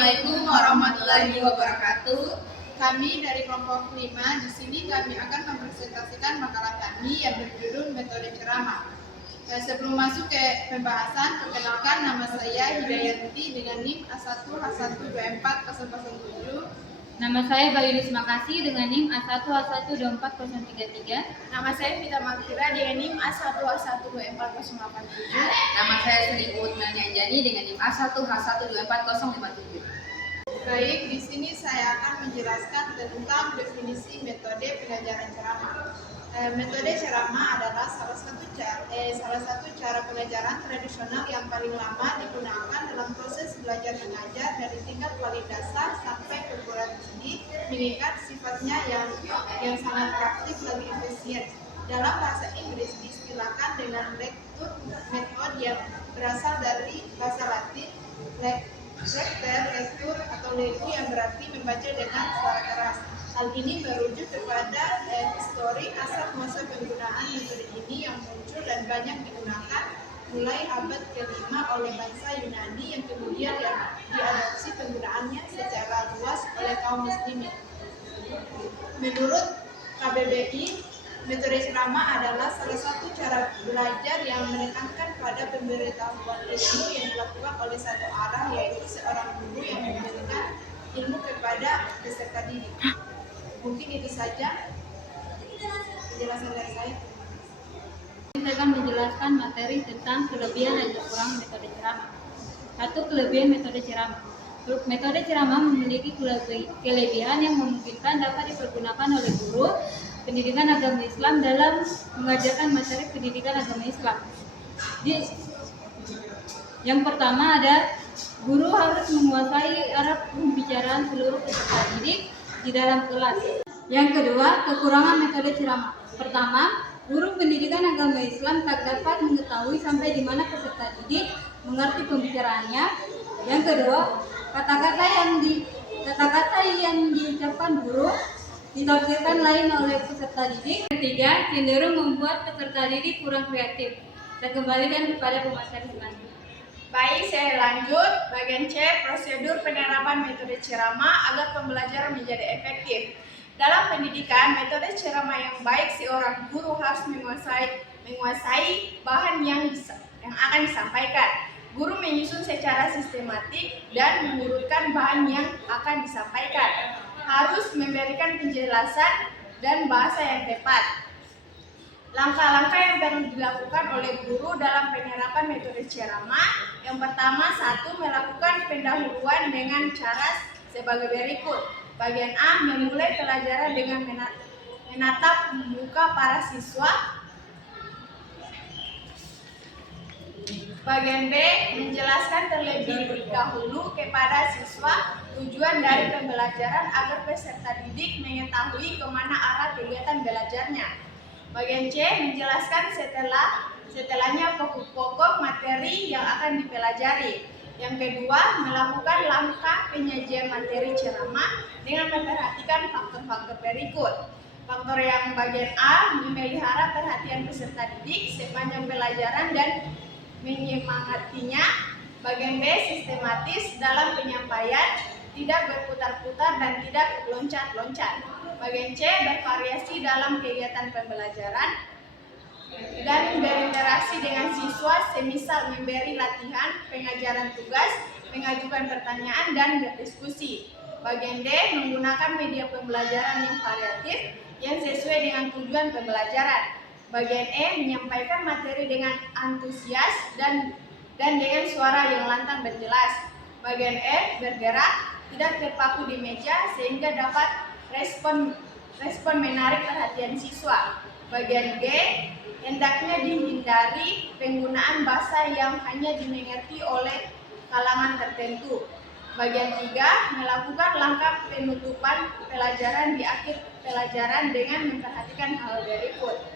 Assalamualaikum warahmatullahi wabarakatuh. Kami dari kelompok 5 di sini kami akan mempresentasikan makalah kami yang berjudul Metode Ceramah. Sebelum masuk ke pembahasan, perkenalkan nama saya Hidayanti dengan NIM A1H1240007. Nama saya Bayu Makasih dengan NIM A1H1240033. Nama saya Vita Makira dengan NIM A1H1240087. Nama saya Sri Utmania Anjani dengan NIM A1H1240057. Baik, di sini saya akan menjelaskan tentang definisi metode pengajaran ceramah. Metode ceramah adalah salah satu cara pengajaran tradisional yang paling lama digunakan dalam proses belajar mengajar dari tingkat paling dasar sampai perguruan tinggi, mengingat sifatnya yang sangat praktis dan efisien. Dalam bahasa Inggris diistilahkan dengan lecture method yang berasal dari bahasa Latin lecture atau legu yang berarti membaca dengan suara keras. Hal ini merujuk kepada histori asal masa penggunaan metode ini yang muncul dan banyak digunakan mulai abad ke-5 oleh bangsa Yunani yang kemudian diadopsi penggunaannya secara luas oleh kaum muslimin. Menurut KBBI, metode ceramah adalah salah satu cara belajar yang menekankan pada pemberitahuan ilmu yang dilakukan oleh satu arah, yaitu seorang guru yang memberikan ilmu kepada peserta didik. Mungkin itu saja penjelasan dari saya. Saya akan menjelaskan materi tentang kelebihan dan kekurangan metode ceramah. 1. Kelebihan metode ceramah. Metode ceramah memiliki kelebihan yang memungkinkan dapat dipergunakan oleh guru pendidikan agama Islam dalam mengajarkan materi pendidikan agama Islam. Yang pertama ada guru harus menguasai arah pembicaraan seluruh peserta didik di dalam kelas. Yang kedua, kekurangan metode ceramah. Pertama, guru pendidikan agama Islam tak dapat mengetahui sampai di mana peserta didik mengerti pembicaraannya. Yang kedua, kata-kata yang diucapkan guru ditafsirkan lain oleh peserta didik. Ketiga, cenderung membuat peserta didik kurang kreatif. Saya kembalikan kepada pemateri selanjutnya. Baik, saya lanjut. Bagian C, prosedur penerapan metode ceramah agar pembelajaran menjadi efektif. Dalam pendidikan, metode ceramah yang baik, seorang guru harus menguasai bahan yang akan disampaikan. Guru menyusun secara sistematik dan mengurutkan bahan yang akan disampaikan. Harus memberikan penjelasan dan bahasa yang tepat. Langkah-langkah yang perlu dilakukan oleh guru dalam penerapan metode ceramah. Yang pertama, 1. Melakukan pendahuluan dengan cara sebagai berikut. Bagian A, memulai pelajaran dengan menatap muka para siswa. Bagian B, menjelaskan terlebih dahulu kepada siswa tujuan dari pembelajaran agar peserta didik mengetahui kemana arah kegiatan belajarnya. Bagian C, menjelaskan setelahnya pokok-pokok materi yang akan dipelajari. Yang kedua, melakukan langkah penyajian materi ceramah dengan memperhatikan faktor-faktor berikut. Faktor yang bagian A, memelihara perhatian peserta didik sepanjang pelajaran dan menyemangatinya. Bagian B, sistematis dalam penyampaian, tidak berputar-putar dan tidak loncat-loncat. Bagian C, bervariasi dalam kegiatan pembelajaran dan berinteraksi dengan siswa, semisal memberi latihan, pengajaran tugas, mengajukan pertanyaan, dan berdiskusi. Bagian D, menggunakan media pembelajaran yang variatif yang sesuai dengan tujuan pembelajaran. Bagian E, menyampaikan materi dengan antusias dan dengan suara yang lantang dan jelas. Bagian F, bergerak, tidak terpaku di meja sehingga dapat respon menarik perhatian siswa. Bagian G, hendaknya dihindari penggunaan bahasa yang hanya dimengerti oleh kalangan tertentu. Bagian 3, melakukan langkah penutupan pelajaran di akhir pelajaran dengan memperhatikan hal berikut.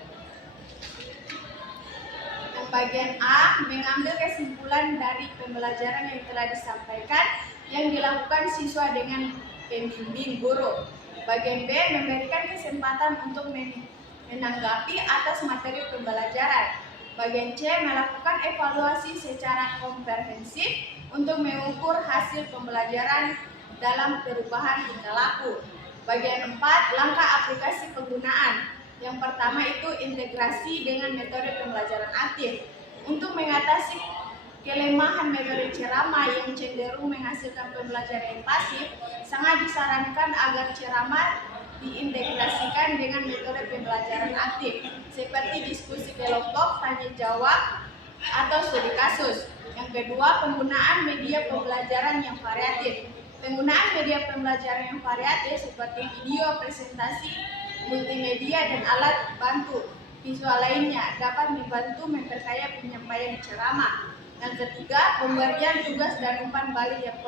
Bagian A, mengambil kesimpulan dari pembelajaran yang telah disampaikan yang dilakukan siswa dengan pembimbing guru. Bagian B, memberikan kesempatan untuk menanggapi atas materi pembelajaran. Bagian C, melakukan evaluasi secara komprehensif untuk mengukur hasil pembelajaran dalam perubahan tingkah laku. Bagian 4, langkah aplikasi penggunaan. Yang pertama itu integrasi dengan metode pembelajaran aktif. Untuk mengatasi kelemahan metode ceramah yang cenderung menghasilkan pembelajaran yang pasif, sangat disarankan agar ceramah diintegrasikan dengan metode pembelajaran aktif seperti diskusi kelompok, tanya jawab, atau studi kasus. Yang kedua, penggunaan media pembelajaran yang variatif. Penggunaan media pembelajaran yang variatif seperti video, presentasi, multimedia, dan alat bantu visual lainnya dapat membantu memperkaya penyampaian ceramah. Yang ketiga, pemberian tugas dan umpan balik yang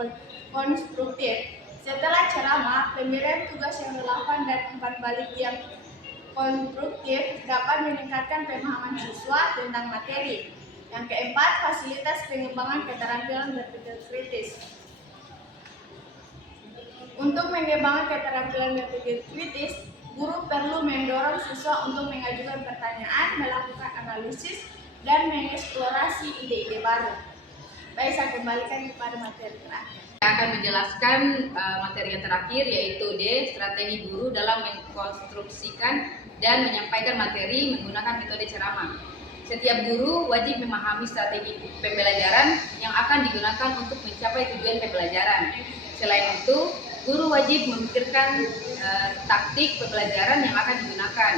konstruktif. Setelah ceramah, pemberian tugas yang relevan dan umpan balik yang konstruktif dapat meningkatkan pemahaman siswa tentang materi. Yang keempat, fasilitas pengembangan keterampilan berpikir kritis. Untuk mengembangkan keterampilan berpikir kritis, guru perlu mendorong siswa untuk mengajukan pertanyaan, melakukan analisis, dan mengeksplorasi ide-ide baru. Baik, saya kembalikan kepada materi terakhir. Saya akan menjelaskan materi yang terakhir, yaitu D, strategi guru dalam mengkonstruksikan dan menyampaikan materi menggunakan metode ceramah. Setiap guru wajib memahami strategi pembelajaran yang akan digunakan untuk mencapai tujuan pembelajaran. Selain itu, guru wajib memikirkan taktik pembelajaran yang akan digunakan.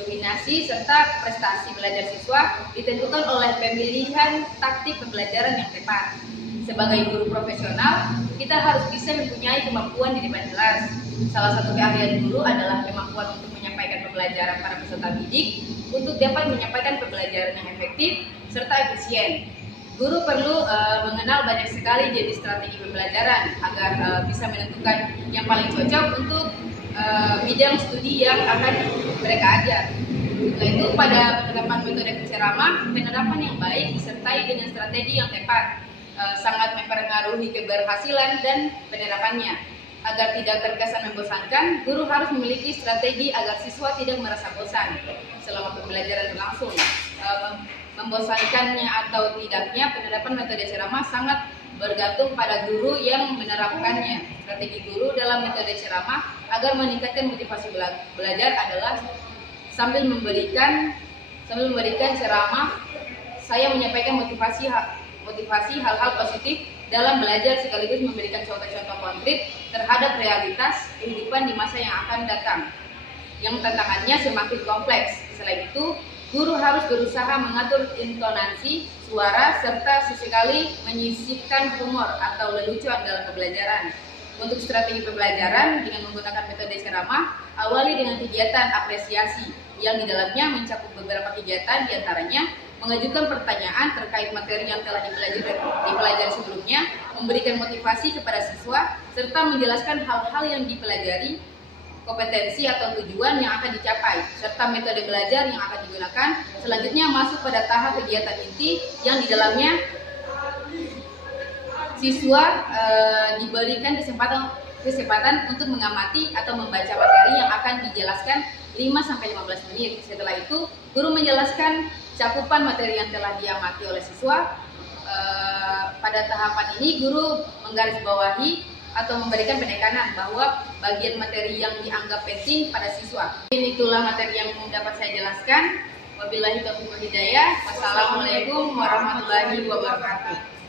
Dominasi serta prestasi belajar siswa ditentukan oleh pemilihan taktik pembelajaran yang tepat. Sebagai guru profesional, kita harus bisa mempunyai kemampuan di depan kelas. Salah satu keahlian guru adalah kemampuan untuk menyampaikan pembelajaran para peserta didik untuk dapat menyampaikan pembelajaran yang efektif serta efisien. Guru perlu mengenal banyak sekali jenis strategi pembelajaran agar bisa menentukan yang paling cocok untuk bidang studi yang akan mereka ajar. Setelah itu, pada penerapan metode penceramah, penerapan yang baik disertai dengan strategi yang tepat sangat mempengaruhi keberhasilan dan penerapannya. Agar tidak terkesan membosankan, guru harus memiliki strategi agar siswa tidak merasa bosan selama pembelajaran berlangsung. Membosankannya atau tidaknya penerapan metode ceramah sangat bergantung pada guru yang menerapkannya. Strategi guru dalam metode ceramah agar meningkatkan motivasi belajar adalah sambil memberikan ceramah, saya menyampaikan motivasi hal-hal positif dalam belajar sekaligus memberikan contoh-contoh konkret terhadap realitas kehidupan di masa yang akan datang, yang tantangannya semakin kompleks. Selain itu, guru harus berusaha mengatur intonasi, suara, serta sesekali menyisipkan humor atau lelucon dalam pembelajaran. Untuk strategi pembelajaran dengan menggunakan metode ceramah, awali dengan kegiatan apresiasi yang di dalamnya mencakup beberapa kegiatan, diantaranya mengajukan pertanyaan terkait materi yang telah dipelajari sebelumnya, memberikan motivasi kepada siswa, serta menjelaskan hal-hal yang dipelajari, kompetensi atau tujuan yang akan dicapai, serta metode belajar yang akan digunakan. Selanjutnya masuk pada tahap kegiatan inti yang di dalamnya siswa diberikan kesempatan untuk mengamati atau membaca materi yang akan dijelaskan 5-15 menit. Setelah itu, guru menjelaskan cakupan materi yang telah diamati oleh siswa. Pada tahapan ini, guru menggarisbawahi atau memberikan penekanan bahwa bagian materi yang dianggap penting pada siswa. Itulah materi yang dapat saya jelaskan. Wabillahi taufiq wal hidayah. Wassalamualaikum warahmatullahi wabarakatuh.